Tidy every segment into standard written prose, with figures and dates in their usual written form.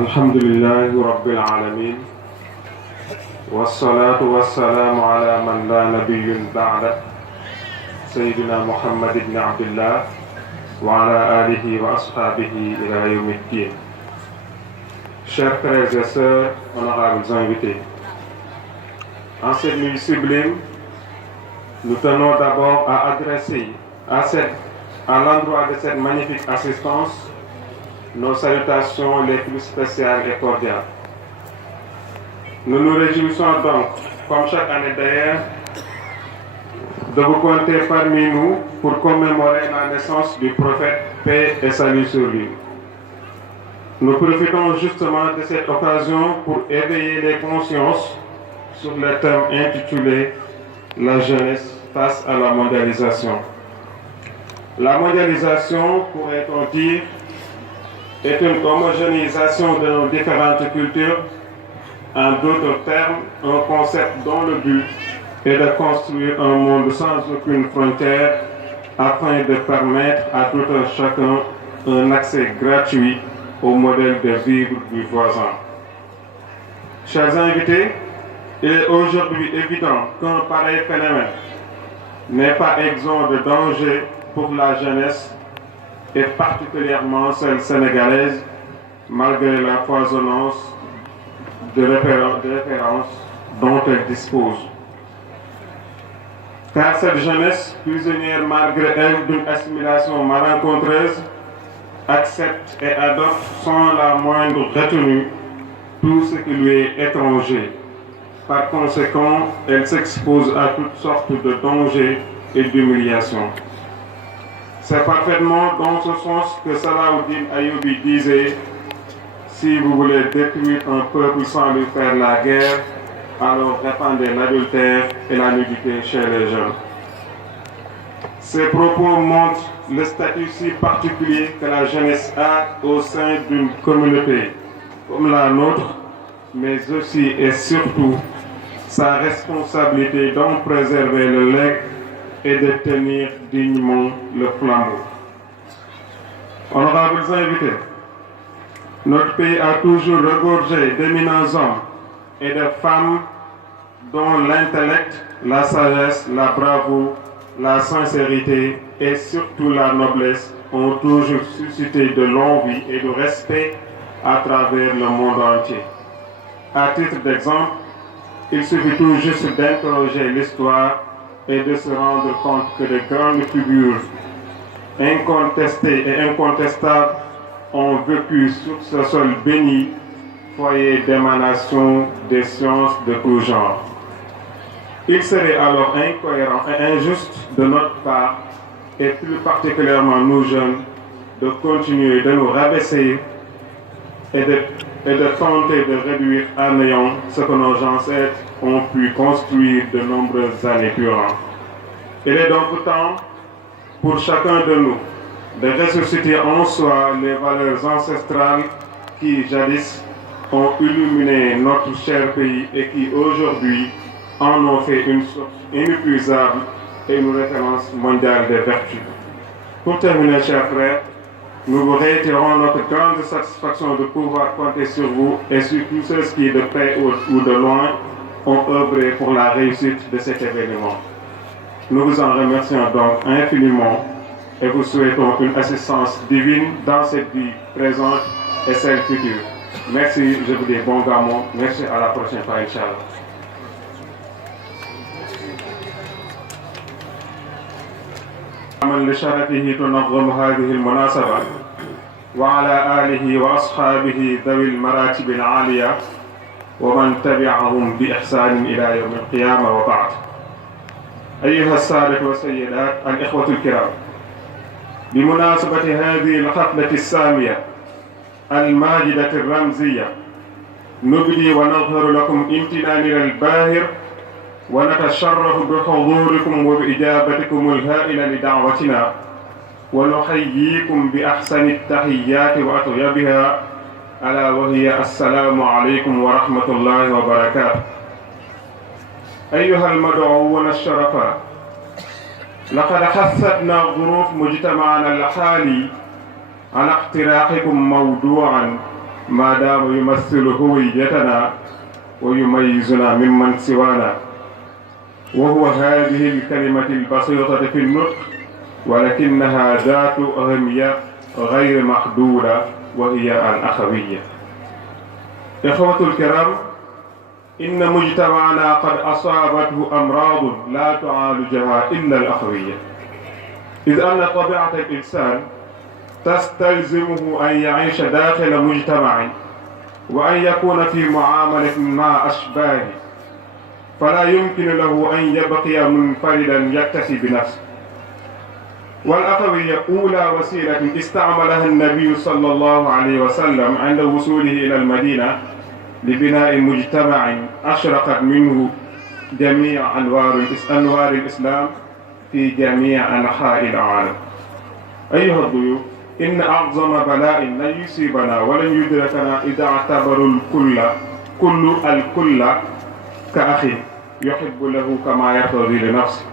الحمد لله رب العالمين والصلاة والسلام على من لا نبي بعده سيدنا محمد بن عبد الله وعلى آله وأصحابه إلى يوم الدين. Chers frères et sœurs, honorables invités, en cette nuit sublime, nous tenons d'abord à adresser à l'endroit de cette magnifique assistance nos salutations les plus spéciales et cordiales. Nous nous réjouissons donc, comme chaque année d'ailleurs, de vous compter parmi nous pour commémorer la naissance du prophète, paix et salut sur lui. Nous profitons justement de cette occasion pour éveiller les consciences sur le thème intitulé « La jeunesse face à la mondialisation ». La mondialisation, pourrait-on dire, est une homogénéisation de nos différentes cultures, en d'autres termes, un concept dont le but est de construire un monde sans aucune frontière afin de permettre à tout un chacun un accès gratuit au modèle de vivre du voisin. Chers invités, il est aujourd'hui évident qu'un pareil phénomène n'est pas exempt de danger pour la jeunesse et particulièrement celle sénégalaise, malgré la foisonnance de références dont elle dispose. Car cette jeunesse, prisonnière malgré elle d'une assimilation malencontreuse, accepte et adopte sans la moindre retenue tout ce qui lui est étranger. Par conséquent, elle s'expose à toutes sortes de dangers et d'humiliations. C'est parfaitement dans ce sens que Salahuddin Ayyubi disait « Si vous voulez détruire un peuple sans lui faire la guerre, alors répandez l'adultère et la nudité chez les jeunes. » Ces propos montrent le statut si particulier que la jeunesse a au sein d'une communauté comme la nôtre, mais aussi et surtout sa responsabilité d'en préserver le legs et de tenir dignement le flambeau. Honorables invités, notre pays a toujours regorgé d'éminents hommes et de femmes dont l'intellect, la sagesse, la bravoure, la sincérité et surtout la noblesse ont toujours suscité de l'envie et du respect à travers le monde entier. À titre d'exemple, il suffit tout juste d'interroger l'histoire et de se rendre compte que de grandes figures incontestées et incontestables ont vécu sur ce sol béni, foyer d'émanation des sciences de tout genre. Il serait alors incohérent et injuste de notre part, et plus particulièrement nous jeunes, de continuer de nous rabaisser et de tenter de réduire à néant ce que nos ancêtres ont pu construire de nombreuses années durant. Il est donc temps pour chacun de nous de ressusciter en soi les valeurs ancestrales qui jadis ont illuminé notre cher pays et qui aujourd'hui en ont fait une source inépuisable et une référence mondiale des vertus. Pour terminer, chers frères, nous vous réitérons notre grande satisfaction de pouvoir compter sur vous et sur tous ceux qui, de près ou de loin, ont œuvré pour la réussite de cet événement. Nous vous en remercions donc infiniment et vous souhaitons une assistance divine dans cette vie présente et celle future. Merci, je vous dis bon gamin. Merci, à la prochaine fois, Inch'Allah. من لشرفه تنظم هذه المناسبة وعلى آله وأصحابه ذوي المراتب العالية ومن تبعهم بإحسان إلى يوم القيامة وبعد. أيها السادة والسيدات الإخوة الكرام، بمناسبة هذه الحفلة السامية الماجدة الرمزية نبدي ونظهر لكم امتناننا الباهر ونتشرف بحضوركم وبإجابتكم الهائلة لدعوتنا ونحييكم بأحسن التحيات وأطيبها ألا وهي السلام عليكم ورحمة الله وبركاته. أيها المدعوون الشرفاء، لقد حثتنا ظروف مجتمعنا الحالي على اقتراحكم موضوعا ما دام يمثل هويتنا ويميزنا ممن سوانا، وهو هذه الكلمة البسيطة في النطق ولكنها ذات أهمية غير محدودة، وهي الأخوية. إخوة الكرام، إن مجتمعنا قد أصابته أمراض لا تعالجها إلا الأخوية، إذ أن طبيعة الإنسان تستلزمه أن يعيش داخل مجتمع وأن يكون في معاملة مع أشباهه، فلا يمكن له أن يبقي منفردا يكتفي بنفسه. والأخوية أولى وسيلة استعملها النبي صلى الله عليه وسلم عند وصوله إلى المدينة لبناء مجتمع أشرقت منه جميع أنوار الإسلام في جميع أنحاء العالم. أيها الضيوف، إن أعظم بلاء لن يصيبنا ولن يدركنا إذا اعتبروا الكل كأخ يحب له كما يرتضي لنفسه،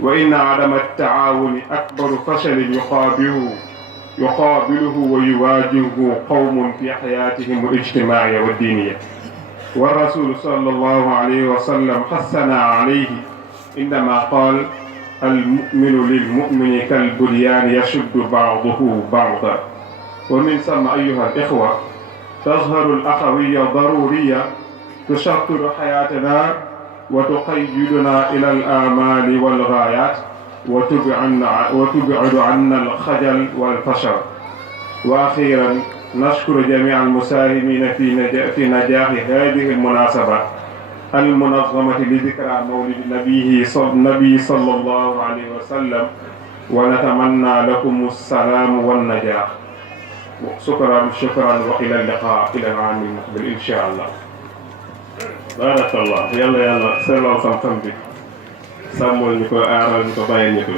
وإن عدم التعاون أكبر فشل يقابله ويواجهه قوم في حياتهم الاجتماعية والدينية. والرسول صلى الله عليه وسلم حثنا عليه عندما قال: المؤمن للمؤمن كالبنيان يشد بعضه بعضا. ومن ثم أيها الإخوة، تظهر الأخوية ضرورية تشكل حياتنا وتقيدنا إلى الآمال والغايات وتبعد عنا الخجل والفشل. وأخيرا نشكر جميع المساهمين في نجاح هذه المناسبة المنظمة لذكرى مولد النبي صلى الله عليه وسلم، ونتمنى لكم السلام والنجاح. شكرا وإلى اللقاء إلى العام المقبل إن شاء الله. بارك الله. يلا سلام سام bi sàmmal ñu ko aaral ñu ko bàyyil ñu ko